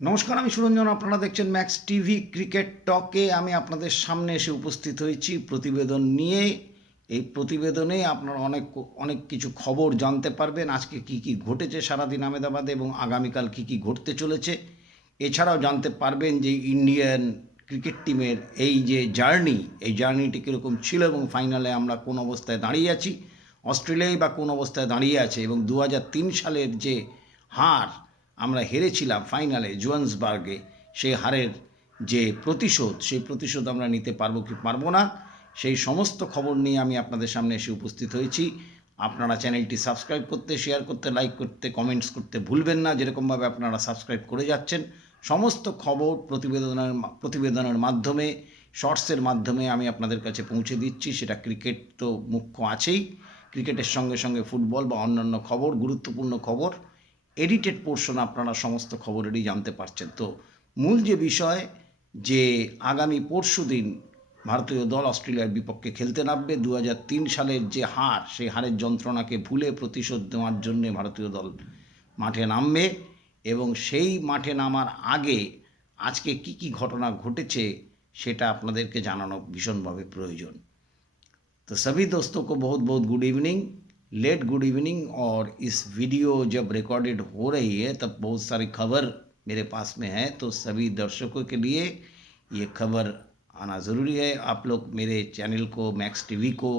নমস্কার, আমি সুরঞ্জন। আপনারা দেখছেন ম্যাক্স টিভি ক্রিকেট টকে। আমি আপনাদের সামনে এসে উপস্থিত হয়েছি প্রতিবেদন নিয়ে। এই প্রতিবেদনে আপনারা অনেক অনেক কিছু খবর জানতে পারবেন। আজকে কি কি ঘটেছে সারাদিন আহমেদাবাদে এবং আগামীকাল কি কি ঘটতে চলেছে। এছাড়াও জানতে পারবেন যে ইন্ডিয়ান ক্রিকেট টিমের এই যে এই জার্নিটি কীরকম ছিল এবং ফাইনালে আমরা কোন অবস্থায় দাঁড়িয়ে আছি, অস্ট্রেলিয়ায় বা কোন অবস্থায় দাঁড়িয়ে আছে, এবং 2003 সালের যে হার, আমরা হেরেছিলাম ফাইনালে জোহান্সবার্গে, সেই হারের যে প্রতিশোধ, সেই প্রতিশোধ আমরা নিতে পারবো কি পারবো না, সেই সমস্ত খবর নিয়ে আমি আপনাদের সামনে এসে উপস্থিত হয়েছি। আপনারা চ্যানেলটি সাবস্ক্রাইব করতে, শেয়ার করতে, লাইক করতে, কমেন্টস করতে ভুলবেন না। যেরকমভাবে আপনারা সাবস্ক্রাইব করে যাচ্ছেন, সমস্ত খবর প্রতিবেদনের মাধ্যমে, শর্টসের মাধ্যমে আমি আপনাদের কাছে পৌঁছে দিচ্ছি। সেটা ক্রিকেট তো মুখ্য আছেই, ক্রিকেটের সঙ্গে সঙ্গে ফুটবল বা অন্যান্য খবর, গুরুত্বপূর্ণ খবর, এডিটেড পোর্শন আপনারা সমস্ত খবরেরই জানতে পারছেন। তো মূল যে বিষয়, যে আগামী পরশু দিন ভারতীয় দল অস্ট্রেলিয়ার বিপক্ষে খেলতে নামবে। 2003 সালের যে হার, সেই হারের যন্ত্রণাকে ভুলে প্রতিশোধ নেওয়ার জন্যে ভারতীয় দল মাঠে নামবে। এবং সেই মাঠে নামার আগে আজকে কি কি ঘটনা ঘটেছে সেটা আপনাদেরকে জানানো ভীষণভাবে প্রয়োজন। तो सभी दोस्तों को बहुत बहुत good evening, let good evening. और इस वीडियो जब रिकॉर्डेड हो रही है तब बहुत सारी खबर मेरे पास में है, तो सभी दर्शकों के लिए ये खबर आना ज़रूरी है। आप लोग मेरे चैनल को, मैक्स टीवी को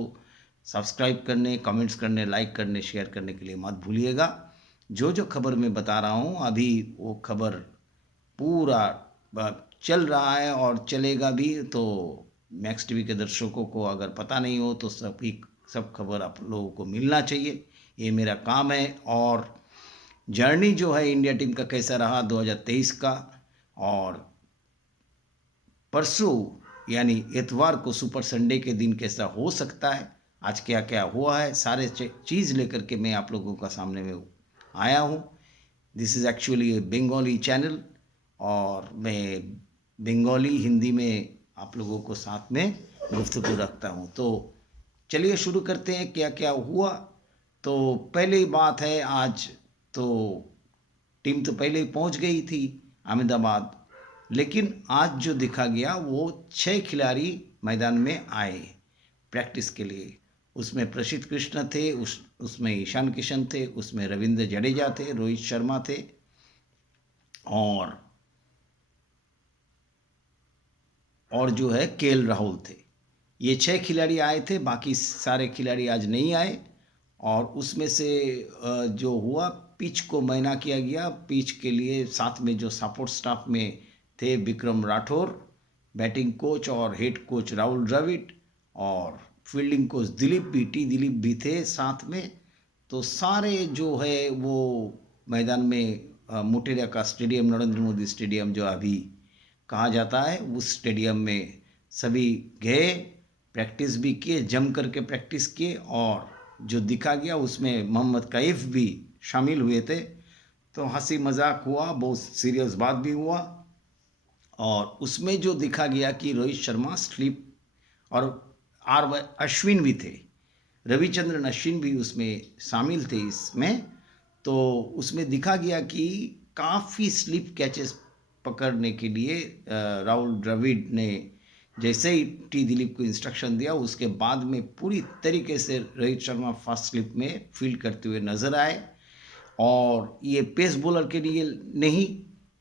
सब्सक्राइब करने, कमेंट्स करने, लाइक करने, शेयर करने के लिए मत भूलिएगा। जो जो खबर मैं बता रहा हूँ अभी, वो खबर पूरा चल रहा है और चलेगा भी। तो मैक्स टीवी के दर्शकों को अगर पता नहीं हो तो सब खबर आप लोगों को मिलना चाहिए, ये मेरा काम है। और जर्नी जो है इंडिया टीम का कैसा रहा 2023 का, और परसों यानी इतवार को सुपर संडे के दिन कैसा हो सकता है, आज क्या क्या हुआ है, सारे चीज़ लेकर के मैं आप लोगों का सामने में आया हूँ। This is actually A Bengali channel, और मैं बंगाली हिंदी में आप लोगों को साथ में गुफ्तगू रखता हूँ। तो चलिए शुरू करते हैं क्या क्या हुआ। तो पहली बात है, आज तो टीम तो पहले ही पहुँच गई थी अहमदाबाद, लेकिन आज जो दिखा गया वो 6 खिलाड़ी मैदान में आए प्रैक्टिस के लिए। उसमें प्रसिद्ध कृष्ण थे, उसमें ईशान किशन थे, उसमें रविंद्र जडेजा थे, रोहित शर्मा थे, और जो है केएल राहुल थे। ये 6 खिलाड़ी आए थे, बाकी सारे खिलाड़ी आज नहीं आए। और उसमें से जो हुआ, पिच को मैना किया गया। पिच के लिए साथ में जो सपोर्ट स्टाफ में थे, विक्रम राठौर बैटिंग कोच और हेड कोच राहुल द्रविड़, और फील्डिंग कोच दिलीप भी थे साथ में। तो सारे जो है वो मैदान में मोटेरा का स्टेडियम, नरेंद्र मोदी स्टेडियम जो अभी कहा जाता है, उस स्टेडियम में सभी गए, प्रैक्टिस भी किए, जम करके प्रैक्टिस किए। और जो दिखा गया उसमें मोहम्मद कैफ भी शामिल हुए थे। तो हंसी मजाक हुआ, बहुत सीरियस बात भी हुआ। और उसमें जो दिखा गया कि रोहित शर्मा स्लिप, और अश्विन भी थे, रविचंद्रन अश्विन भी उसमें शामिल थे इसमें। तो उसमें दिखा गया कि काफ़ी स्लिप कैचेस पकड़ने के लिए राहुल द्रविड़ ने जैसे ही दिलीप को इंस्ट्रक्शन दिया, उसके बाद में पूरी तरीके से रोहित शर्मा फास्ट स्लिप में फील्ड करते हुए नजर आए। और ये पेस बॉलर के लिए नहीं,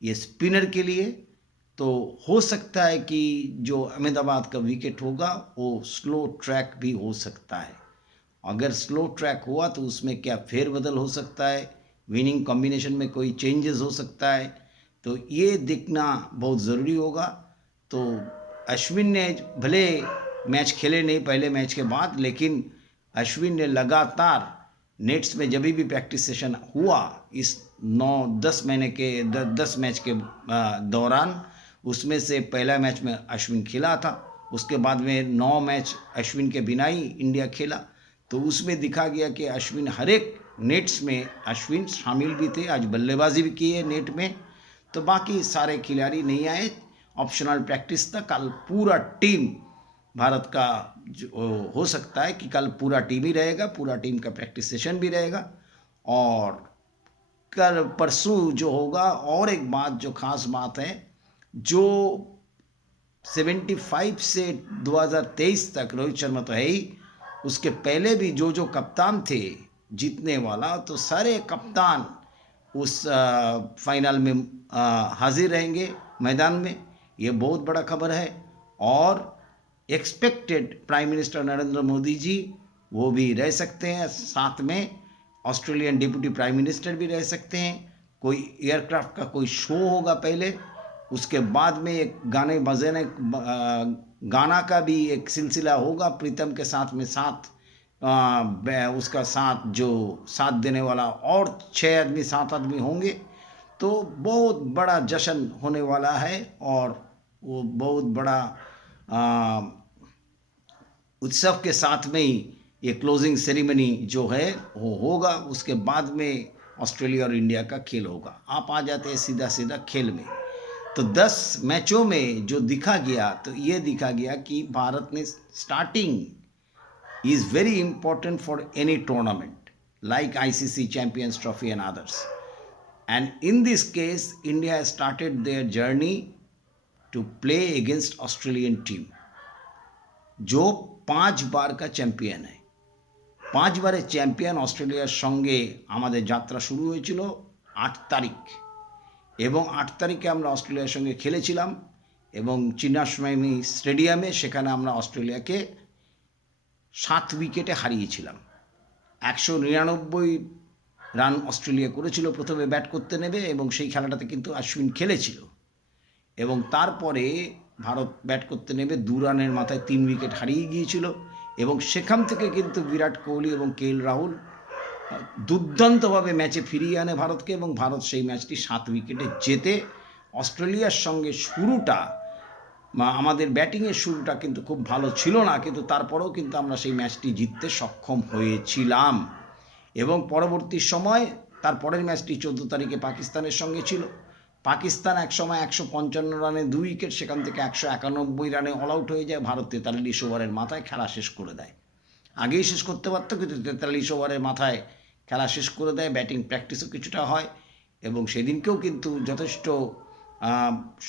ये स्पिनर के लिए। तो हो सकता है कि जो अहमदाबाद का विकेट होगा वो स्लो ट्रैक भी हो सकता है। अगर स्लो ट्रैक हुआ तो उसमें क्या फेरबदल हो सकता है, विनिंग कॉम्बिनेशन में कोई चेंजेस हो सकता है, तो ये देखना बहुत ज़रूरी होगा। तो अश्विन ने भले मैच खेले नहीं पहले मैच के बाद, लेकिन अश्विन ने लगातार नेट्स में जब भी प्रैक्टिस सेशन हुआ इस 9-10 महीने के 10 मैच के दौरान, उसमें से पहला मैच में अश्विन खेला था, उसके बाद में 9 मैच अश्विन के बिना ही इंडिया खेला। तो उसमें दिखा गया कि अश्विन हर एक नेट्स में अश्विन शामिल भी थे, आज बल्लेबाजी भी की है नेट में। तो बाकी सारे खिलाड़ी नहीं आए, ऑप्शनल प्रैक्टिस था। कल पूरा टीम भारत का जो हो सकता है कि कल पूरा टीम ही रहेगा, पूरा टीम का प्रैक्टिस सेशन भी रहेगा। और कल परसों जो होगा, और एक बात जो खास बात है, जो 75 से 2023 तक रोहित शर्मा तो है ही, उसके पहले भी जो कप्तान थे जीतने वाला, तो सारे कप्तान उस फाइनल में हाजिर रहेंगे मैदान में। ये बहुत बड़ा खबर है। और expected prime minister Narendra Modi ji वो भी रह सकते हैं साथ में, ऑस्ट्रेलियन डिप्टी प्राइम मिनिस्टर भी रह सकते हैं। कोई एयरक्राफ्ट का कोई शो होगा पहले, उसके बाद में एक गाने बजाने गाना का भी एक सिलसिला होगा प्रीतम के साथ में, उसका साथ जो साथ देने वाला और 6 आदमी 7 आदमी होंगे। तो बहुत बड़ा जश्न होने वाला है, और वो बहुत बड़ा उत्सव के साथ में ही ये क्लोजिंग सेरेमनी जो है वो होगा। उसके बाद में ऑस्ट्रेलिया और इंडिया का खेल होगा। आप आ जाते हैं सीधा सीधा खेल में। तो 10 मैचों में जो दिखा गया, तो ये दिखा गया कि भारत ने starting is very important for any tournament like ICC champions trophy and others, and in this case India started their journey to play against Australian team जो 5 बार का चैम्पियन है। 5 বারের চ্যাম্পিয়ন অস্ট্রেলিয়ার সঙ্গে আমাদের যাত্রা শুরু হয়েছিল 8 তারিখ, এবং 8 তারিখে আমরা অস্ট্রেলিয়ার সঙ্গে খেলেছিলাম এবং চিন্নাস্বামী স্টেডিয়ামে। সেখানে আমরা অস্ট্রেলিয়াকে 7 উইকেটে হারিয়েছিলাম। 199 রান অস্ট্রেলিয়া করেছিল প্রথমে ব্যাট করতে নেবে, এবং সেই খেলাটাতে কিন্তু অশ্বিন খেলেছিল। এবং তারপরে ভারত ব্যাট করতে নেবে 2 রানের মাথায় 3 উইকেট হারিয়ে গিয়েছিল, এবং সেখান থেকে কিন্তু বিরাট কোহলি এবং KL রাহুল দুর্দান্তভাবে ম্যাচে ফিরিয়ে আনে ভারতকে, এবং ভারত সেই ম্যাচটি 7 উইকেটে জেতে। অস্ট্রেলিয়ার সঙ্গে শুরুটা, আমাদের ব্যাটিংয়ের শুরুটা কিন্তু খুব ভালো ছিল না, কিন্তু তারপরেও কিন্তু আমরা সেই ম্যাচটি জিততে সক্ষম হয়েছিলাম। এবং পরবর্তী সময় তার পরের ম্যাচটি 14 তারিখে পাকিস্তানের সঙ্গে ছিল। পাকিস্তান এক সময় 155 রানে 2 উইকেট, সেখান থেকে 191 রানে অল আউট হয়ে যায়। ভারত 43 ওভারের মাথায় খেলা শেষ করে দেয়। আগেই শেষ করতে পারত, কিন্তু 43 ওভারের মাথায় খেলা শেষ করে দেয়। ব্যাটিং প্র্যাকটিসও কিছুটা হয়, এবং সেদিনকেও কিন্তু যথেষ্ট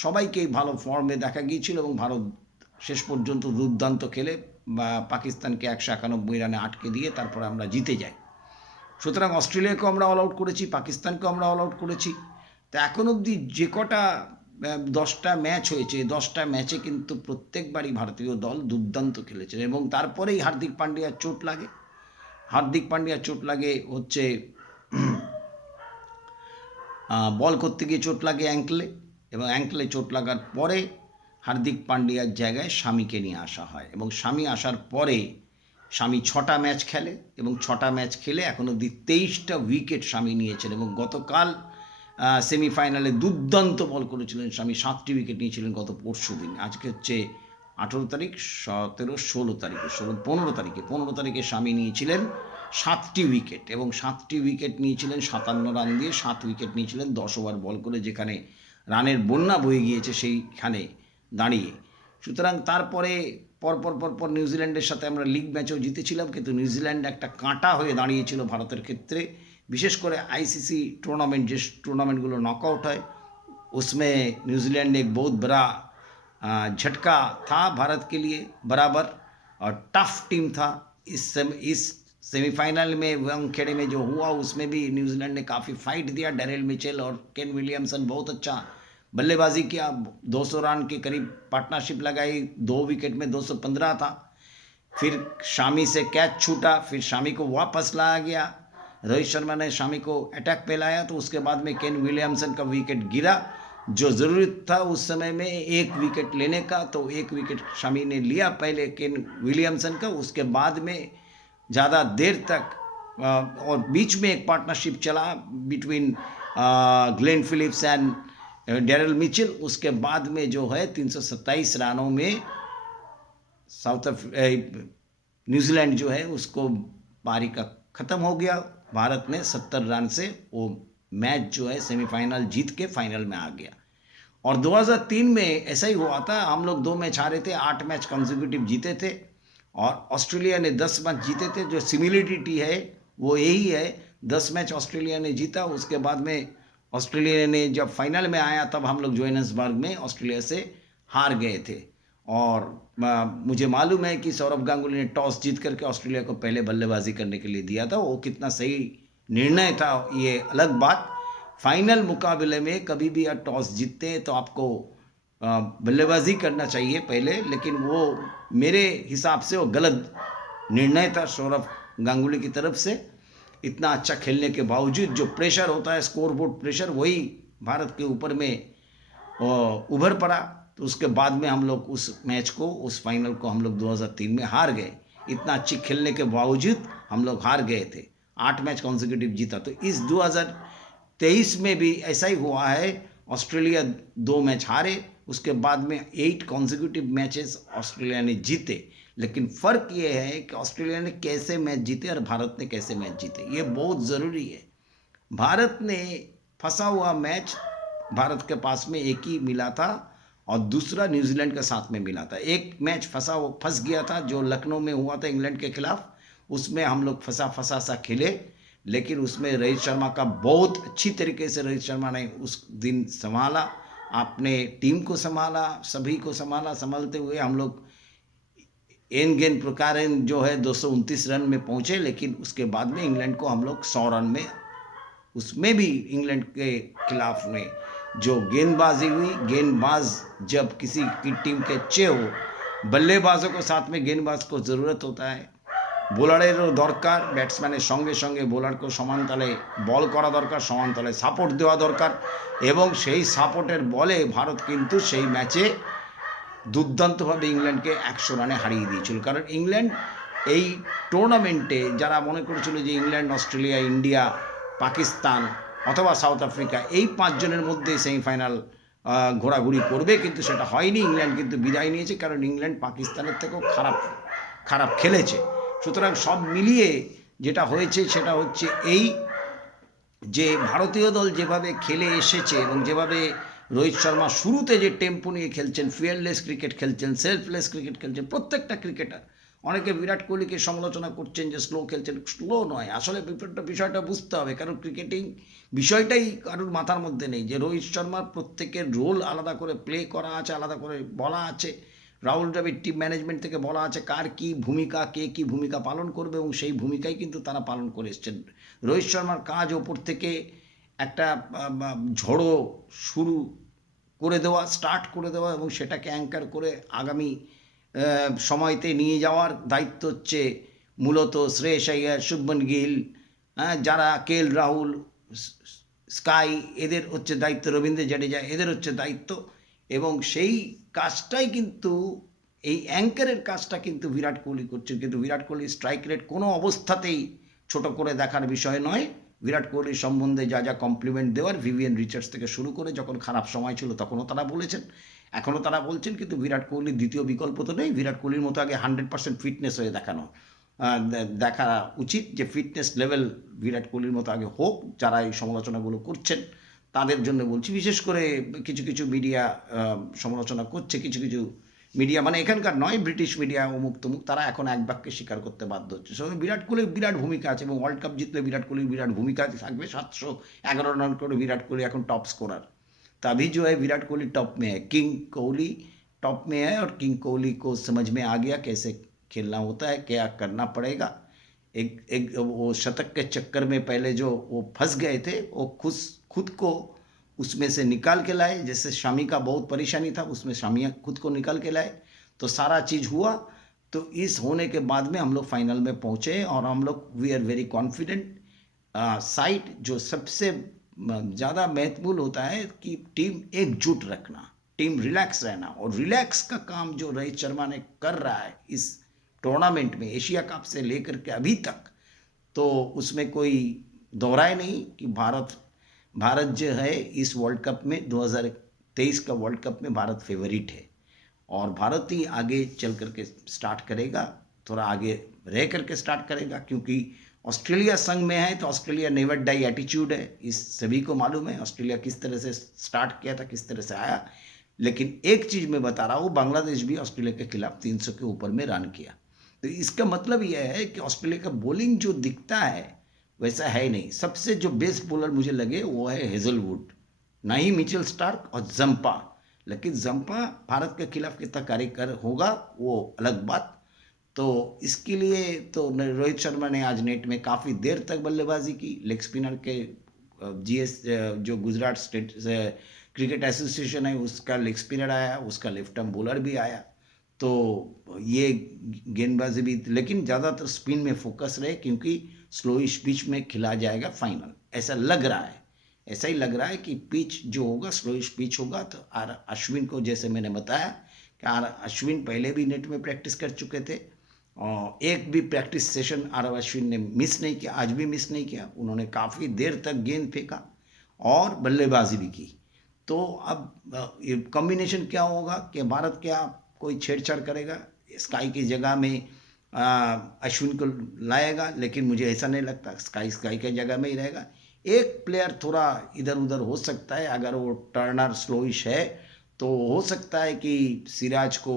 সবাইকেই ভালো ফর্মে দেখা গিয়েছিল, এবং ভারত শেষ পর্যন্ত দুর্দান্ত খেলে পাকিস্তানকে 191 রানে আটকে দিয়ে তারপরে আমরা জিতে যাই। সুতরাং অস্ট্রেলিয়াকেও আমরা অল আউট করেছি, পাকিস্তানকেও আমরা অল আউট করেছি। তো এখন অবধি যে কটা 10টা ম্যাচ হয়েছে, 10টা ম্যাচে কিন্তু প্রত্যেকবারই ভারতীয় দল দুর্দান্ত খেলেছে। এবং তারপরেই হার্দিক পান্ডিয়ার চোট লাগে হচ্ছে বল করতে গিয়ে চোট লাগে অ্যাঙ্কলে, এবং অ্যাঙ্কলে চোট লাগার পরে হার্দিক পান্ডিয়ার জায়গায় শামিকে নিয়ে আসা হয়, এবং শামি আসার পরে শামি 6টা ম্যাচ খেলে, এবং 6টা ম্যাচ খেলে এখন অবধি 23টা উইকেট শামি নিয়েছেন। এবং গতকাল সেমিফাইনালে দুর্দান্ত বল করেছিলেন শামি, 7টি উইকেট নিয়েছিলেন গত পরশু দিন। আজকে হচ্ছে 18 তারিখ, 17, 16 তারিখে 15 তারিখে শামি নিয়েছিলেন 7টি উইকেট, এবং 7টি উইকেট নিয়েছিলেন 57 রান দিয়ে। 7 উইকেট নিয়েছিলেন 10 ওভার বল করে, যেখানে রানের বন্যা বয়ে গিয়েছে সেইখানে দাঁড়িয়ে। সুতরাং তারপরে পরপর নিউজিল্যান্ডের সাথে আমরা লিগ ম্যাচও জিতেছিলাম, কিন্তু নিউজিল্যান্ড একটা কাঁটা হয়ে দাঁড়িয়েছিল ভারতের ক্ষেত্রে। विशेष कर ICC टूर्नामेंट, जिस टूर्नामेंटगुलो नॉकआउट है उसमें न्यूजीलैंड एक बहुत बड़ा झटका था भारत के लिए बराबर, और टफ टीम था। इस सेमीफाइनल में वानखेड़े में जो हुआ उसमें भी न्यूजीलैंड ने काफ़ी फाइट दिया। डेरिल मिचेल और केन विलियमसन बहुत अच्छा बल्लेबाजी किया, 200 रन के करीब पार्टनरशिप लगाई, 2 विकेट में 215 था। फिर शामी से कैच छूटा, फिर शामी को वापस लाया गया। रोहित शर्मा ने शामी को अटैक पे लाया, तो उसके बाद में केन विलियमसन का विकेट गिरा। जो ज़रूरत था उस समय में 1 विकेट लेने का, तो 1 विकेट शामी ने लिया पहले केन विलियमसन का। उसके बाद में ज़्यादा देर तक और बीच में एक पार्टनरशिप चला between Glenn Phillips and Daryl Mitchell. उसके बाद में जो है 327 रनों में न्यूजीलैंड जो है उसको पारी का ख़त्म हो गया। भारत ने 70 रन से वो मैच जो है सेमीफाइनल जीत के फाइनल में आ गया। और 2003 में ऐसा ही हुआ था, हम लोग 2 मैच हारे थे, 8 मैच कंसेक्यूटिव जीते थे, और ऑस्ट्रेलिया ने 10 मैच जीते थे। जो सिमिलरिटी है वो यही है, 10 मैच ऑस्ट्रेलिया ने जीता। उसके बाद में ऑस्ट्रेलिया ने जब फाइनल में आया तब हम लोग जोहान्सबर्ग में ऑस्ट्रेलिया से हार गए थे। और मुझे मालूम है कि सौरव गांगुली ने टॉस जीत करके ऑस्ट्रेलिया को पहले बल्लेबाजी करने के लिए दिया था। वो कितना सही निर्णय था ये अलग बात। फाइनल मुकाबले में कभी भी आप टॉस जीतते हैं तो आपको बल्लेबाजी करना चाहिए पहले, लेकिन वो मेरे हिसाब से वो गलत निर्णय था सौरव गांगुली की तरफ से। इतना अच्छा खेलने के बावजूद जो प्रेशर होता है, स्कोरबोर्ड प्रेशर, वही भारत के ऊपर में उभर पड़ा। तो उसके बाद में हम लोग उस मैच को, उस फाइनल को हम लोग 2003 में हार गए। इतना अच्छी खेलने के बावजूद हम लोग हार गए थे। 8 मैच कॉन्जिक्यूटिव जीता। तो इस 2023 में भी ऐसा ही हुआ है। ऑस्ट्रेलिया 2 मैच हारे, उसके बाद में 8 कॉन्जिक्यूटिव मैचेस ऑस्ट्रेलिया ने जीते। लेकिन फ़र्क ये है कि ऑस्ट्रेलिया ने कैसे मैच जीते और भारत ने कैसे मैच जीते, ये बहुत ज़रूरी है। भारत ने फंसा हुआ मैच, भारत के पास में एक ही मिला था और दूसरा न्यूजीलैंड के साथ में मिला था। एक मैच फंस गया था जो लखनऊ में हुआ था इंग्लैंड के खिलाफ। उसमें हम लोग फंसा सा खेले, लेकिन उसमें रोहित शर्मा का बहुत अच्छी तरीके से रोहित शर्मा ने उस दिन संभाला, अपने टीम को संभाला, सभी को संभाला। संभालते हुए हम लोग एन गेन प्रकार जो है 229 रन में पहुंचे। लेकिन उसके बाद में इंग्लैंड को हम लोग 100 रन में, उसमें भी इंग्लैंड के खिलाफ में जो गेंदबाजी हुई, गेंदबाज जब किसी की टीम के अच्छे हो, बल्लेबाजों को साथ में गेंदबाज को ज़रूरत होता है। বোলারেরও দরকার, ব্যাটসম্যানের সঙ্গে সঙ্গে বোলারকেও সমান তালে বল করা দরকার, সমান তালে সাপোর্ট দেওয়া দরকার। এবং সেই সাপোর্টের বলে ভারত কিন্তু সেই ম্যাচে দুর্দান্তভাবে ইংল্যান্ডকে 100 রানে হারিয়ে দিয়েছিল। কারণ ইংল্যান্ড এই টুর্নামেন্টে যারা মনে করেছিল যে ইংল্যান্ড, অস্ট্রেলিয়া, ইন্ডিয়া, পাকিস্তান অথবা সাউথ আফ্রিকা এই 5 জনের মধ্যে সেমিফাইনাল ঘোরাঘুরি করবে, কিন্তু সেটা হয়নি। ইংল্যান্ড কিন্তু বিদায় নিয়েছে, কারণ ইংল্যান্ড পাকিস্তানের থেকেও খারাপ খেলেছে। সুতরাং সব মিলিয়ে যেটা হয়েছে সেটা হচ্ছে এই যে ভারতীয় দল যেভাবে খেলে এসেছে এবং যেভাবে রোহিত শর্মা শুরুতে যে টেম্পো নিয়ে খেলছেন, ফিয়ারলেস ক্রিকেট খেলছেন, সেলফলেস ক্রিকেট খেলছেন প্রত্যেকটা ক্রিকেটার। অনেকে বিরাট কোহলিকে সমালোচনা করছেন যে স্লো খেলছেন। স্লো নয়, আসলে বিষয়টা বুঝতে হবে, কারণ ক্রিকেটিং বিষয়টাই কারোর মাথার মধ্যে নেই যে রোহিত শর্মার প্রত্যেকের রোল আলাদা করে প্লে করা আছে, আলাদা করে বলা আছে। রাহুল দ্রাবিড় টিম ম্যানেজমেন্ট থেকে বলা আছে কার কী ভূমিকা, কে কী ভূমিকা পালন করবে, এবং সেই ভূমিকাই কিন্তু তারা পালন করে এসছেন। রোহিত শর্মার কাজ ওপর থেকে একটা ঝড়ো শুরু করে দেওয়া, স্টার্ট করে দেওয়া, এবং সেটাকে অ্যাঙ্কার করে আগামী সময়তে নিয়ে যাওয়ার দায়িত্ব হচ্ছে মূলত শ্রেয়স আইয়ার, শুভমন গিল, যারা কেএল রাহুল, স্কাই, এদের হচ্ছে দায়িত্ব, রবীন্দ্র জাডেজা, এদের হচ্ছে দায়িত্ব। এবং সেই কাজটাই কিন্তু, এই অ্যাঙ্কারের কাজটা কিন্তু বিরাট কোহলি করছেন। কিন্তু বিরাট কোহলির স্ট্রাইক রেট কোনো অবস্থাতেই ছোট করে দেখার বিষয় নয়। বিরাট কোহলির সম্বন্ধে যা যা কমপ্লিমেন্ট দেওয়ার, ভিভিয়ান রিচার্ডস থেকে শুরু করে যখন খারাপ সময় ছিল তখনও তারা বলেছেন, এখনও তারা বলছেন। কিন্তু বিরাট কোহলির দ্বিতীয় বিকল্প তো নেই। বিরাট কোহলির মতো আগে 100% ফিটনেস হয়ে দেখা উচিত, যে ফিটনেস লেভেল বিরাট কোহলির মতো আগে হোক। যারা এই সমালোচনাগুলো করছেন তাদের জন্য বলছি, বিশেষ করে কিছু কিছু মিডিয়া সমালোচনা করছে, কিছু কিছু মিডিয়া, মানে এখানকার নয়, ব্রিটিশ মিডিয়া, অমুক তমুক, তারা এখন এক বাক্যে স্বীকার করতে বাধ্য হচ্ছে। বিরাট কোহলির বিরাট ভূমিকা আছে, এবং ওয়ার্ল্ড কাপ জিতলে বিরাট কোহলির বিরাট ভূমিকা থাকবে। 711 রান করে বিরাট কোহলি এখন टॉप स्कोरर। तभी जो है विराट कोहली टॉप में है, किंग कोहली टॉप में है। और किंग कोहली को समझ में आ गया कैसे खेलना होता है, क्या करना पड़ेगा। एक वो शतक के चक्कर में पहले जो वो फंस गए थे, वो खुद को उसमें से निकाल के लाए। जैसे शामी का बहुत परेशानी था, उसमें शामिया खुद को निकाल के लाए, तो सारा चीज़ हुआ। तो इस होने के बाद में हम लोग फाइनल में पहुँचे, और हम लोग we are very confident. Side जो सबसे ज़्यादा महत्वपूर्ण होता है कि टीम एकजुट रखना, टीम रिलैक्स रहना। और रिलैक्स का काम जो रोहित शर्मा ने कर रहा है इस टूर्नामेंट में, एशिया कप से लेकर के अभी तक, तो उसमें कोई दोहराए नहीं कि भारत जो है इस वर्ल्ड कप में 2023 का वर्ल्ड कप में भारत फेवरेट है। और भारत ही आगे चल करके स्टार्ट करेगा, थोड़ा आगे रह करके स्टार्ट करेगा, क्योंकि ऑस्ट्रेलिया संग में है तो ऑस्ट्रेलिया नेवर डाई एटीट्यूड है। इस सभी को मालूम है ऑस्ट्रेलिया किस तरह से स्टार्ट किया था, किस तरह से आया। लेकिन एक चीज़ मैं बता रहा हूँ, बांग्लादेश भी ऑस्ट्रेलिया के खिलाफ 300 के ऊपर में रन किया। तो इसका मतलब यह है कि ऑस्ट्रेलिया का बॉलिंग जो दिखता है वैसा है ही नहीं। सबसे जो बेस्ट बॉलर मुझे लगे वो है हेजलवुड, ना ही मिचेल स्टार्क और जंपा। लेकिन जंपा भारत के खिलाफ कितना कार्यकर होगा वो अलग बात। तो इसके लिए तो रोहित शर्मा ने आज नेट में काफ़ी देर तक बल्लेबाजी की। लेग स्पिनर के जीएस जो गुजरात स्टेट क्रिकेट एसोसिएशन है उसका लेग स्पिनर आया, उसका लेफ्ट आर्म बॉलर भी आया। तो ये गेंदबाजी भी, लेकिन ज़्यादातर स्पिन में फोकस रहे क्योंकि स्लोइश पिच में खिला जाएगा फाइनल, ऐसा लग रहा है। ऐसा ही लग रहा है कि पिच जो होगा स्लोइश पिच होगा। तो आर अश्विन को, जैसे मैंने बताया कि आर अश्विन पहले भी नेट में प्रैक्टिस कर चुके थे और एक भी प्रैक्टिस सेशन आर अश्विन ने मिस नहीं किया, आज भी मिस नहीं किया। उन्होंने काफ़ी देर तक गेंद फेंका और बल्लेबाजी भी की। तो अब ये कॉम्बिनेशन क्या होगा कि भारत क्या कोई छेड़छाड़ करेगा, स्काई की जगह में अश्विन को लाएगा, लेकिन मुझे ऐसा नहीं लगता। स्काई के जगह में ही रहेगा। एक प्लेयर थोड़ा इधर उधर हो सकता है, अगर वो टर्नर स्लोइश है तो हो सकता है कि सिराज को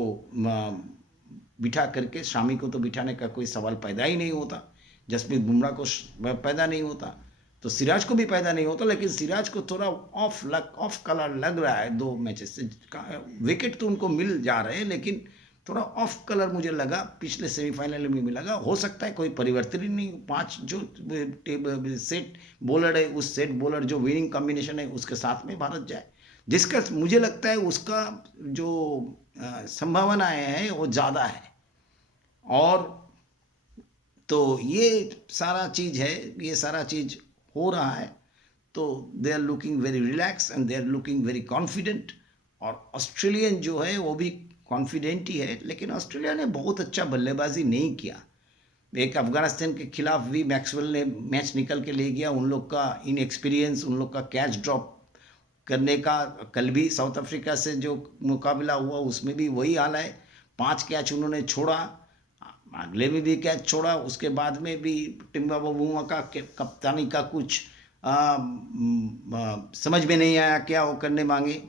बिठा करके, शामी को तो बिठाने का कोई सवाल पैदा ही नहीं होता, जसप्रीत बुमराह को पैदा नहीं होता, तो सिराज को भी पैदा नहीं होता। लेकिन सिराज को थोड़ा ऑफ कलर लग रहा है 2 मैचेस से। विकेट तो उनको मिल जा रहे हैं लेकिन थोड़ा ऑफ कलर मुझे लगा, पिछले सेमीफाइनल में भी लगा। हो सकता है कोई परिवर्तन ही नहीं, 5 जो सेट बॉलर है उस सेट बॉलर जो विनिंग कॉम्बिनेशन है उसके साथ में भारत जाए, जिसका मुझे लगता है उसका जो संभावनाएं हैं वो ज़्यादा है। और तो ये सारा चीज़ है, ये सारा चीज़ हो रहा है। तो they are looking very relax and they are looking very confident. और ऑस्ट्रेलियन जो है वो भी कॉन्फिडेंट ही है, लेकिन ऑस्ट्रेलिया ने बहुत अच्छा बल्लेबाजी नहीं किया। एक अफगानिस्तान के खिलाफ भी मैक्सवेल ने मैच निकल के ले गया, उन लोग का इनएक्सपीरियंस, उन लोग का कैच ड्रॉप करने का। कल भी साउथ अफ्रीका से जो मुकाबला हुआ उसमें भी वही हाल है, 5 कैच उन्होंने छोड़ा, अगले में भी कैच छोड़ा, उसके बाद में भी टिम्बा बबुआ का कप्तानी का कुछ समझ में नहीं आया क्या वो करने मांगे।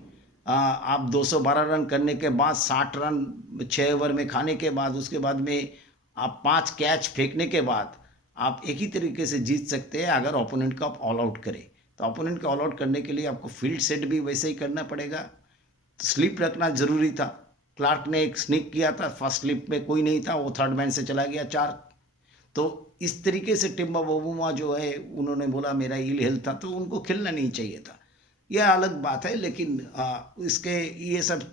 आप 212 रन करने के बाद 60 रन 6 ओवर में खाने के बाद, उसके बाद में आप 5 कैच फेंकने के बाद आप एक ही तरीके से जीत सकते हैं अगर ओपोनेंट को आप ऑल आउट करें। तो ओपोनेंट को ऑल आउट करने के लिए आपको फील्ड सेट भी वैसे ही करना पड़ेगा। तो स्लिप रखना ज़रूरी था। क्लार्क ने एक स्निक किया था, फर्स्ट स्लिप में कोई नहीं था, वो थर्ड मैन से चला गया 4। तो इस तरीके से टिम्बा बबुआ जो है उन्होंने बोला मेरा इल हेल्थ था, तो उनको खेलना नहीं चाहिए था। यह अलग बात है। लेकिन इसके ये सब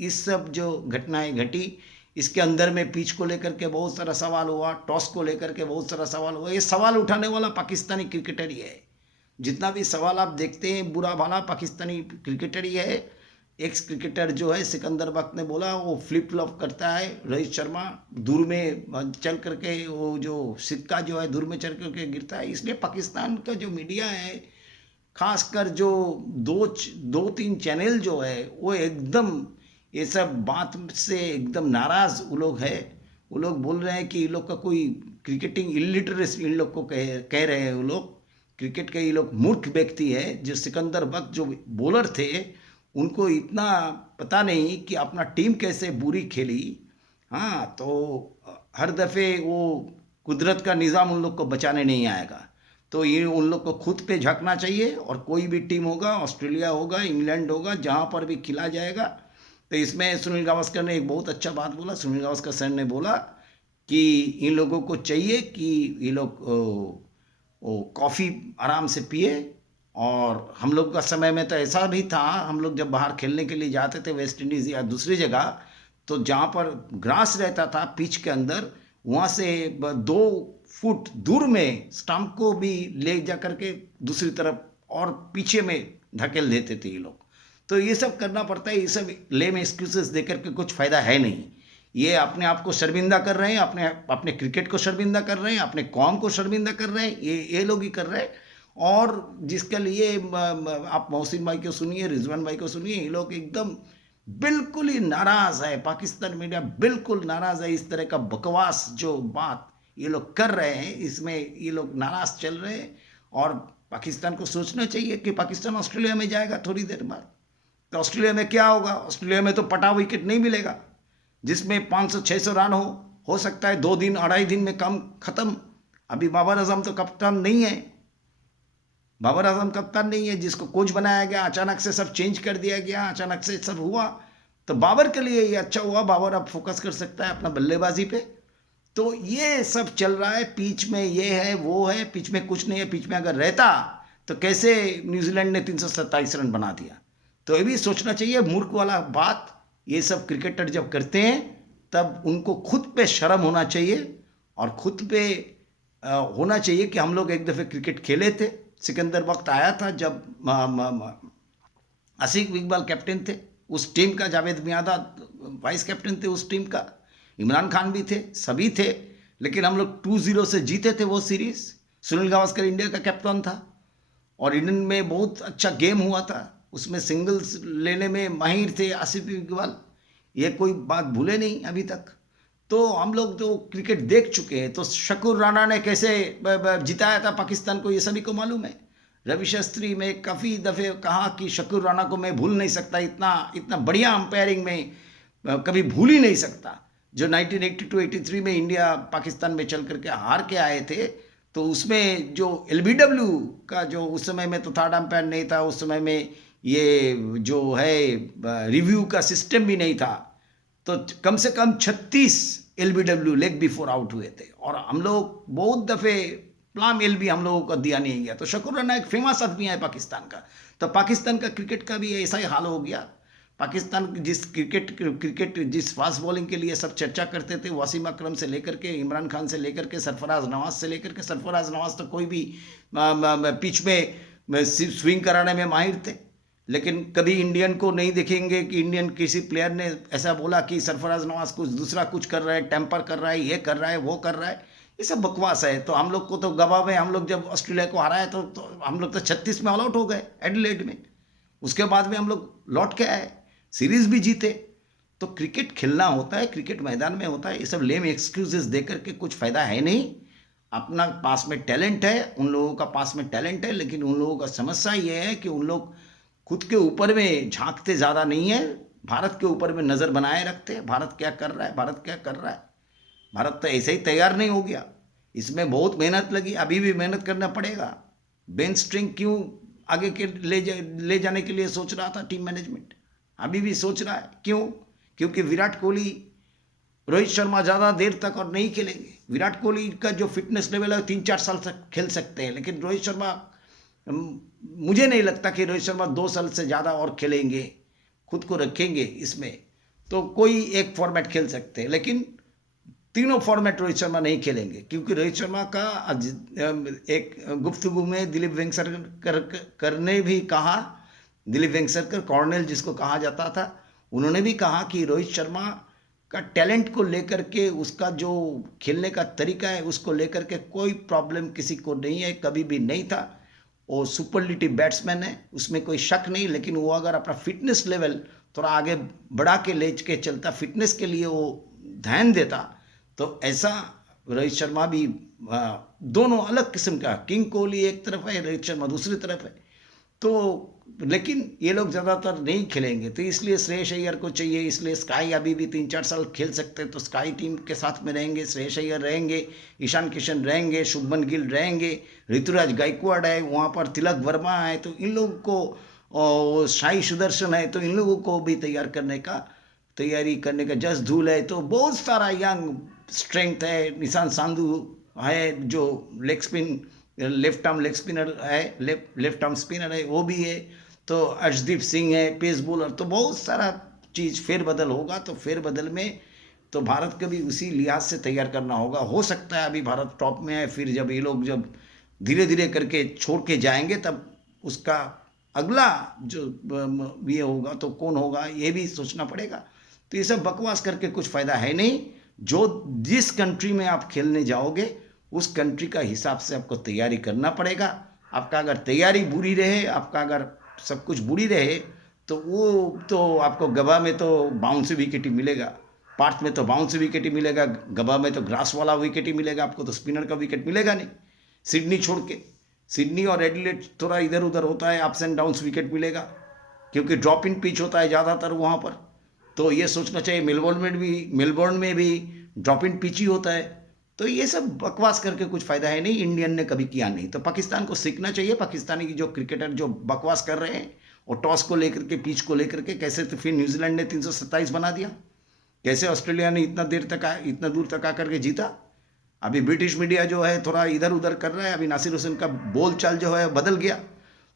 इस सब जो घटनाएं घटी, इसके अंदर में पिच को लेकर के बहुत सारा सवाल हुआ, टॉस को लेकर के बहुत सारा सवाल हुआ। ये सवाल उठाने वाला पाकिस्तानी क्रिकेटर ही है। जितना भी सवाल आप देखते हैं बुरा भला पाकिस्तानी क्रिकेटर ही है। एक्स क्रिकेटर जो है सिकंदर बख्त ने बोला वो फ्लिप फ्लॉप करता है। रोहित शर्मा दूर में चल करके, वो जो सिक्का जो है दूर में चल करके गिरता है। इसलिए पाकिस्तान का जो मीडिया है, खासकर जो 2-3 चैनल जो है वो एकदम ये सब बात से एकदम नाराज़ वो लोग है। वो लोग बोल रहे हैं कि ये लोग का कोई क्रिकेटिंग इलिटरेसी इन लोग को कह रहे हैं। वो लोग क्रिकेट के ये लोग मूर्ख व्यक्ति है। जो सिकंदर बख्त जो बॉलर थे उनको इतना पता नहीं कि अपना टीम कैसे बुरी खेली। हाँ, तो हर दफ़े वो कुदरत का निज़ाम उन लोग को बचाने नहीं आएगा। तो ये उन लोग को खुद पे झांकना चाहिए। और कोई भी टीम होगा, ऑस्ट्रेलिया होगा, इंग्लैंड होगा, जहाँ पर भी खिला जाएगा। तो इसमें सुनील गावस्कर ने एक बहुत अच्छा बात बोला। सुनील गावस्कर सर ने बोला कि इन लोगों को चाहिए कि ये लोग कॉफ़ी आराम से पिए। और हम लोग का समय में तो ऐसा भी था, हम लोग जब बाहर खेलने के लिए जाते थे वेस्ट इंडीज़ या दूसरी जगह, तो जहाँ पर ग्रास रहता था पिच के अंदर, वहाँ से 2 फुट दूर में स्टंप को भी ले जा करके दूसरी तरफ और पीछे में धकेल देते थे ये लोग। तो ये सब करना पड़ता है। ये सब लेम एक्सक्यूजेस दे करके कुछ फ़ायदा है नहीं। ये अपने आप को शर्मिंदा कर रहे हैं, अपने क्रिकेट को शर्मिंदा कर रहे हैं, अपने कौम को शर्मिंदा कर रहे हैं। ये लोग ही कर रहे हैं। और जिसके लिए आप मोहसिन भाई को सुनिए, रिजवान भाई को सुनिए, ये लोग एकदम बिल्कुल ही नाराज़ है। पाकिस्तान मीडिया बिल्कुल नाराज़ है। इस तरह का बकवास जो बात ये लोग कर रहे हैं, इसमें ये लोग नाराज़ चल रहे हैं। और पाकिस्तान को सोचना चाहिए कि पाकिस्तान ऑस्ट्रेलिया में जाएगा थोड़ी देर बाद, तो ऑस्ट्रेलिया में क्या होगा? ऑस्ट्रेलिया में तो पटा विकेट नहीं मिलेगा जिसमें 500-600 रन हो सकता है 2 दिन 2.5 दिन में कम ख़त्म। अभी बाबर आजम तो कप्तान नहीं है, बाबर आजम कप्तान नहीं है, जिसको कोच बनाया गया अचानक से सब चेंज कर दिया गया, अचानक से सब हुआ। तो बाबर के लिए ये अच्छा हुआ, बाबर अब फोकस कर सकता है अपना बल्लेबाजी पे। तो ये सब चल रहा है, पिच में ये है वो है, पिच में कुछ नहीं है। पिच में अगर रहता तो कैसे न्यूजीलैंड ने 327 रन बना दिया। तो ये भी सोचना चाहिए, मूर्ख वाला बात। ये सब क्रिकेटर जब करते हैं तब उनको खुद पे शर्म होना चाहिए और खुद पे होना चाहिए कि हम लोग एक दफ़े क्रिकेट खेले थे। सिकंदर वक्त आया था जब आसिफ इकबाल कैप्टन थे उस टीम का, जावेद मियांदा वाइस कैप्टन थे उस टीम का, इमरान खान भी थे, सभी थे। लेकिन हम लोग 2-0 से जीते थे वो सीरीज़। सुनील गावस्कर इंडिया का कैप्टन था और इंडियन में बहुत अच्छा गेम हुआ था, उसमें सिंगल्स लेने में माहिर थे आसिफ इकबाल। ये कोई बात भूले नहीं अभी तक। तो हम लोग तो क्रिकेट देख चुके हैं। तो शकूर राणा ने कैसे जिताया था पाकिस्तान को, ये सभी को मालूम है। रवि शास्त्री में काफ़ी दफ़े कहा कि शकूर राणा को मैं भूल नहीं सकता, इतना इतना बढ़िया अंपायरिंग में कभी भूल ही नहीं सकता। जो 1982-83 में इंडिया पाकिस्तान में चल करके हार के आए थे, तो उसमें जो LBW का जो उस समय में तो थर्ड अंपायर नहीं था, उस समय में ये जो है रिव्यू का सिस्टम भी नहीं था। तो कम से कम 36 LBW लेग बिफोर आउट हुए थे और हम लोग बहुत दफ़े प्लाम एल भी हम लोगों को दिया नहीं गया। तो शकूर राणा एक फेमस आदमी है पाकिस्तान का। तो पाकिस्तान का क्रिकेट का भी ऐसा ही हाल हो गया। पाकिस्तान जिस क्रिकेट जिस फास्ट बॉलिंग के लिए सब चर्चा करते थे, वसीम अकरम से लेकर के इमरान खान से लेकर के सरफराज नवाज से लेकर के, सरफराज नवाज तो कोई भी पिच में स्विंग कराने में माहिर थे। लेकिन कभी इंडियन को नहीं देखेंगे कि इंडियन किसी प्लेयर ने ऐसा बोला कि सरफराज नवाज कुछ दूसरा कुछ कर रहा है, टेम्पर कर रहा है, ये कर रहा है, वो कर रहा है। ये सब बकवास है। तो हम लोग को तो गवा में हम लोग जब ऑस्ट्रेलिया को हराया तो हम लोग तो 36 में ऑल आउट हो गए एडिलेड में। उसके बाद में हम लोग लौट के आए, सीरीज़ भी जीते। तो क्रिकेट खेलना होता है, क्रिकेट मैदान में होता है। ये सब लेम एक्सक्यूजेस दे करके कुछ फ़ायदा है नहीं। अपना पास में टैलेंट है, उन लोगों का पास में टैलेंट है, लेकिन उन लोगों का समस्या ये है कि उन लोग खुद के ऊपर में झांकते ज़्यादा नहीं है, भारत के ऊपर में नज़र बनाए रखते हैं। भारत क्या कर रहा है, भारत क्या कर रहा है। भारत तो ऐसे ही तैयार नहीं हो गया, इसमें बहुत मेहनत लगी, अभी भी मेहनत करना पड़ेगा। बेन स्ट्रिंग क्यों आगे के ले जाने के लिए सोच रहा था टीम मैनेजमेंट, अभी भी सोच रहा है। क्यों? क्योंकि विराट कोहली, रोहित शर्मा ज़्यादा देर तक और नहीं खेलेंगे। विराट कोहली का जो फिटनेस लेवल है 3-4 साल तक खेल सकते हैं, लेकिन रोहित शर्मा, मुझे नहीं लगता कि रोहित शर्मा 2 साल से ज़्यादा और खेलेंगे, खुद को रखेंगे इसमें। तो कोई एक फॉर्मेट खेल सकते हैं, लेकिन तीनों फॉर्मेट रोहित शर्मा नहीं खेलेंगे। क्योंकि रोहित शर्मा का एक गुफ्तगू में दिलीप वेंगसरकर ने भी कहा, दिलीप वेंगसरकर कॉर्नेल जिसको कहा जाता था, उन्होंने भी कहा कि रोहित शर्मा का टैलेंट को लेकर के, उसका जो खेलने का तरीका है उसको लेकर के कोई प्रॉब्लम किसी को नहीं है, कभी भी नहीं था। वो सुपरलिटिव बैट्समैन है, उसमें कोई शक नहीं। लेकिन वो अगर अपना फिटनेस लेवल थोड़ा आगे बढ़ा के ले के चलता, फिटनेस के लिए वो ध्यान देता, तो ऐसा रोहित शर्मा भी, दोनों अलग किस्म का, किंग कोहली एक तरफ है, रोहित शर्मा दूसरी तरफ है। तो लेकिन ये लोग ज़्यादातर नहीं खेलेंगे, तो इसलिए श्रेयस अय्यर को चाहिए। इसलिए स्काई अभी भी 3-4 साल खेल सकते हैं, तो स्काई टीम के साथ में रहेंगे। श्रेयस अय्यर रहेंगे, ईशान किशन रहेंगे, शुभमन गिल रहेंगे, ऋतुराज गायकवाड़ है, वहाँ पर तिलक वर्मा है। तो इन लोगों को, और साई सुदर्शन है, तो इन लोगों को भी तैयारी करने का जस धूल है। तो बहुत सारा यंग स्ट्रेंथ है। निशांत सांधू है जो leg spin, left arm leg spinner है, लेफ्ट आर्म स्पिनर है, वो भी है। तो अर्शदीप सिंह है पेस बॉलर। तो बहुत सारा चीज़ फेरबदल होगा। तो फेरबदल में तो भारत को भी उसी लिहाज से तैयार करना होगा। हो सकता है अभी भारत टॉप में है, फिर जब ये लोग जब धीरे धीरे करके छोड़ के जाएंगे, तब उसका अगला जो ये होगा तो कौन होगा, ये भी सोचना पड़ेगा। तो ये सब बकवास करके कुछ फ़ायदा है नहीं। जो जिस कंट्री में आप खेलने जाओगे, उस कंट्री का हिसाब से आपको तैयारी करना पड़ेगा। आपका अगर तैयारी बुरी रहे, आपका अगर सब कुछ बुरी रहे, तो वो तो आपको गवा में तो बाउंस विकेट ही मिलेगा, पार्थ में तो बाउंस विकेट ही मिलेगा, गवा में तो ग्रास वाला विकेट ही मिलेगा, आपको तो स्पिनर का विकेट मिलेगा नहीं। सिडनी छोड़ के, सिडनी और एडिलेड थोड़ा इधर उधर होता है, अप्स एंड डाउन्स विकेट मिलेगा, क्योंकि ड्रॉप इन पिच होता है ज़्यादातर वहाँ पर। तो ये सोचना चाहिए, मेलबोर्न में भी ड्रॉप इन पिच ही होता है। तो ये सब बकवास करके कुछ फ़ायदा है नहीं, इंडियन ने कभी किया नहीं। तो पाकिस्तान को सीखना चाहिए, पाकिस्तानी की जो क्रिकेटर जो बकवास कर रहे हैं और टॉस को लेकर के, पिच को लेकर के, कैसे तो फिर न्यूजीलैंड ने 327 बना दिया, कैसे ऑस्ट्रेलिया ने इतना दूर तक आकर के जीता। अभी ब्रिटिश मीडिया जो है थोड़ा इधर उधर कर रहा है, अभी नासिर हुसैन का बोल चाल जो है बदल गया,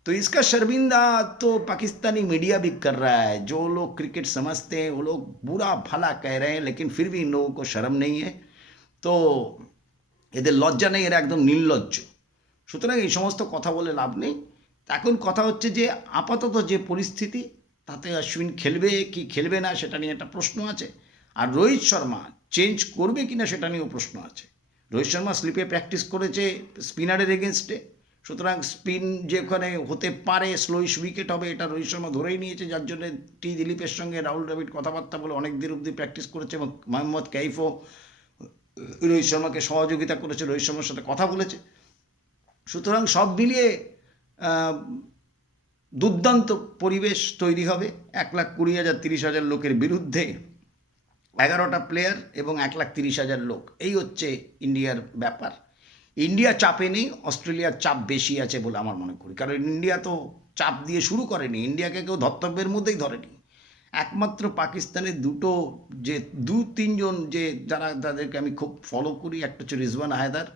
तो इसका शर्मिंदा तो पाकिस्तानी मीडिया भी कर रहा है। जो लोग क्रिकेट समझते हैं वो लोग बुरा भला कह रहे हैं, लेकिन फिर भी इन लोगों को शर्म नहीं है। তো এদের লজ্জা নেই, এরা একদম নির্লজ্জ। সুতরাং এই সমস্ত কথা বলে লাভ নেই। এখন কথা হচ্ছে যে আপাতত যে পরিস্থিতি, তাতে অশ্বিন খেলবে কি খেলবে না সেটা নিয়ে একটা প্রশ্ন আছে। আর রোহিত শর্মা চেঞ্জ করবে কিনা সেটা নিয়েও প্রশ্ন আছে। রোহিত শর্মা স্লিপে প্র্যাকটিস করেছে স্পিনারের এগেনস্টে, সুতরাং স্পিন যেখানে হতে পারে স্লোইশ উইকেট হবে এটা রোহিত শর্মা ধরেই নিয়েছে, যার জন্য টি দিলীপের সঙ্গে রাহুল দ্রাবিড় কথাবার্তা বলে অনেক দিন অবধি প্র্যাকটিস করেছে এবং মোহাম্মদ কাইফও রোহিত শর্মাকে সহযোগিতা করেছে, রোহিত শর্মার সাথে কথা বলেছে। সুতরাং সব মিলিয়ে দুর্দান্ত পরিবেশ তৈরি হবে। 1,20,000 30,000 লোকের বিরুদ্ধে 11টা প্লেয়ার এবং 1,30,000 লোক, এই হচ্ছে ইন্ডিয়ার ব্যাপার। ইন্ডিয়া চাপে নেই, অস্ট্রেলিয়ার চাপ বেশি আছে বলে আমার মনে করি, কারণ ইন্ডিয়া তো চাপ দিয়ে শুরু করেনি, ইন্ডিয়াকে কেউ ধর্তব্যের মধ্যেই ধরেনি। একমাত্র পাকিস্তানের যে 2-3 জন যে যারা, তাদেরকে আমি খুব ফলো করি, একটা হচ্ছে রিজওয়ান হায়দার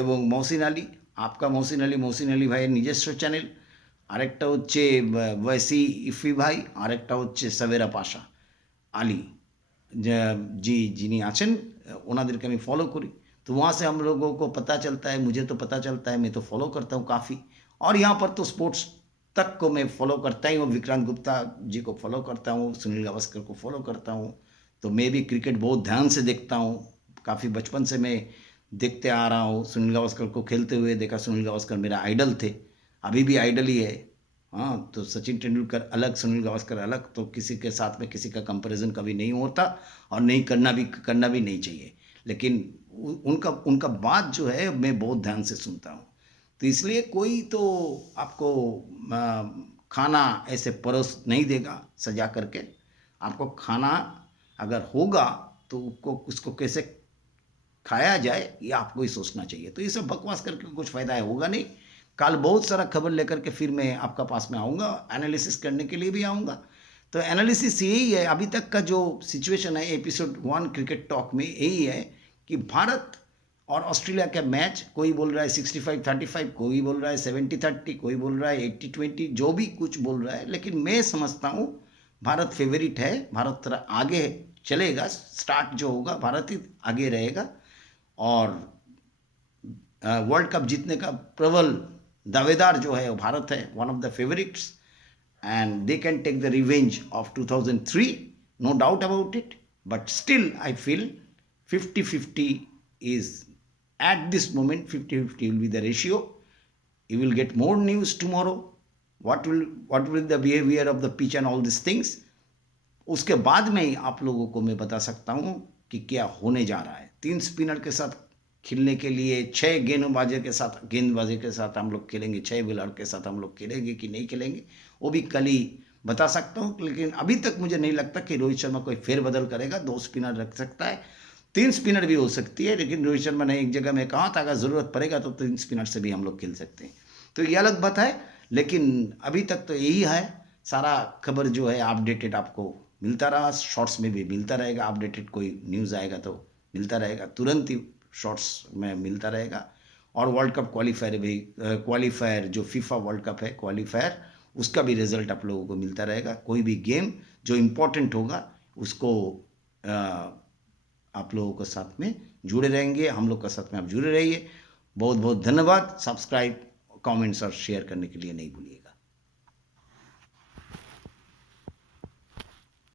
এবং মহসিন আলী, আপকা মহসিন আলী ভাইয়ের নিজস্ব চ্যানেল, আরেকটা হচ্ছে ওয়াইসি ইফি ভাই, আরেকটা হচ্ছে সাবেরা পাশা আলী जी যিনি আছেন, ওনাদেরকে আমি ফলো করি। तो वहाँ से हम लोगों को पता चलता है, मुझे तो पता चलता है, मैं तो फॉलो करता हूँ काफ़ी। और यहाँ पर तो स्पोर्ट्स तक को मैं फॉलो करता ही हूँ, विक्रांत गुप्ता जी को फॉलो करता हूँ, सुनील गावस्कर को फॉलो करता हूँ। तो मैं भी क्रिकेट बहुत ध्यान से देखता हूँ, काफ़ी बचपन से मैं देखते आ रहा हूँ। सुनील गावस्कर को खेलते हुए देखा, सुनील गावस्कर मेरा आइडल थे, अभी भी आइडल ही है। हाँ, तो सचिन तेंदुलकर अलग, सुनील गावस्कर अलग, तो किसी के साथ में किसी का कंपैरिजन कभी नहीं होता और नहीं करना भी नहीं चाहिए। लेकिन उनका बात जो है मैं बहुत ध्यान से सुनता हूँ। तो इसलिए कोई तो आपको खाना ऐसे परोस नहीं देगा सजा करके। आपको खाना अगर होगा तो उसको कैसे खाया जाए ये आपको ही सोचना चाहिए। तो ये सब बकवास करके कुछ फ़ायदा होगा नहीं। कल बहुत सारा खबर लेकर के फिर मैं आपका पास में आऊँगा, एनालिसिस करने के लिए भी आऊँगा। तो एनालिसिस यही है, अभी तक का जो सिचुएशन है एपिसोड 1 क्रिकेट टॉक में यही है कि भारत और ऑस्ट्रेलिया का मैच, कोई बोल रहा है 65-35, कोई बोल रहा है 70-30, कोई बोल रहा है 80-20, जो भी कुछ बोल रहा है, लेकिन मैं समझता हूँ भारत फेवरेट है, भारत थोड़ा आगे चलेगा। स्टार्ट जो होगा भारत ही आगे रहेगा और वर्ल्ड कप जीतने का प्रबल दावेदार जो है वो भारत है, one of the favourites, and they can take the revenge of 2003, no doubt about it. But still I feel 50-50 is at this moment, 50-50 will be the ratio. You will get more news tomorrow. What will the behavior of the pitch and all these things. उसके बाद में ही आप लोगों को मैं बता सकता हूँ कि क्या होने जा रहा है। 3 स्पिनर के साथ खेलने के लिए 6 गेंदबाजों के साथ हम लोग खेलेंगे, 6 बॉलर के साथ हम लोग खेलेंगे कि नहीं खेलेंगे वो भी कल ही बता सकता हूँ। लेकिन अभी तक मुझे नहीं लगता कि रोहित शर्मा कोई फेरबदल करेगा। 2 स्पिनर रख सकता है, 3 स्पिनर भी हो सकती है, लेकिन रोहित शर्मा ने एक जगह में कहा था अगर ज़रूरत पड़ेगा तो 3 स्पिनर से भी हम लोग खेल सकते हैं। तो ये अलग बात है, लेकिन अभी तक तो यही है। सारा खबर जो है अपडेटेड आपको मिलता रहा, शॉर्ट्स में भी मिलता रहेगा, अपडेटेड कोई न्यूज़ आएगा तो मिलता रहेगा, तुरंत ही शॉर्ट्स में मिलता रहेगा। और वर्ल्ड कप क्वालिफायर जो फीफा वर्ल्ड कप है क्वालिफायर, उसका भी रिजल्ट आप लोगों को मिलता रहेगा। कोई भी गेम जो इम्पोर्टेंट होगा उसको आप लोगों के साथ में जुड़े रहेंगे, हम लोग के साथ में आप जुड़े रहिए। बहुत बहुत धन्यवाद। सब्सक्राइब, कमेंट्स और शेयर करने के लिए नहीं भूलिएगा।